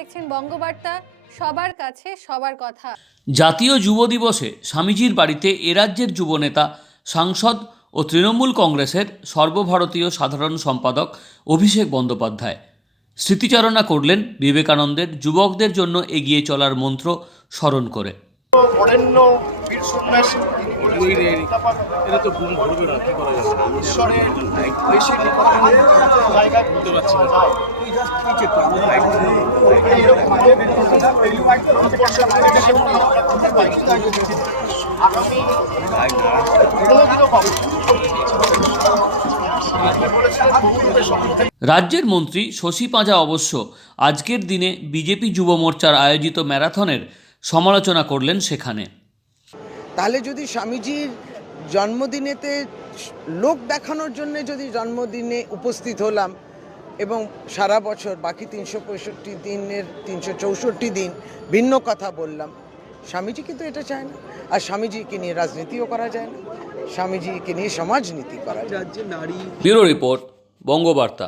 দেখছেন বঙ্গবার্তা, সবার কাছে সবার কথা। জাতীয় যুব দিবসে স্বামীজির বাড়িতে এ রাজ্যের যুবনেতা, সাংসদ ও তৃণমূল কংগ্রেসের সর্বভারতীয় সাধারণ সম্পাদক অভিষেক বন্দ্যোপাধ্যায় স্মৃতিচারণা করলেন বিবেকানন্দের যুবকদের জন্য এগিয়ে চলার মন্ত্র স্মরণ করে। বরেণ্য বীর সন্ন্যাসী এটা তো ঘুম ধরবে না, কি করা যাবে? ঈশ্বরের বেশি জায়গা বলতে পারছি না। আগামী কোনোদিনও পাবো রাজ্যের মন্ত্রী শশী পাঁজা অবশ্য আজকের দিনে বিজেপি যুব মোর্চার আয়োজিত ম্যারাথনের সমালোচনা করলেন সেখানে। তাহলে যদি স্বামীজির জন্মদিনেতে লোক দেখানোর জন্য যদি জন্মদিনে উপস্থিত হলাম এবং সারা বছর বাকি 365 দিনের 364 দিন ভিন্ন কথা বললাম, স্বামীজি কিন্তু এটা চায় না। আর স্বামীজিকে নিয়ে রাজনীতিও করা যায় না, স্বামীজিকে নিয়ে সমাজনীতি করা যায়। Bureau report, Bangabarta.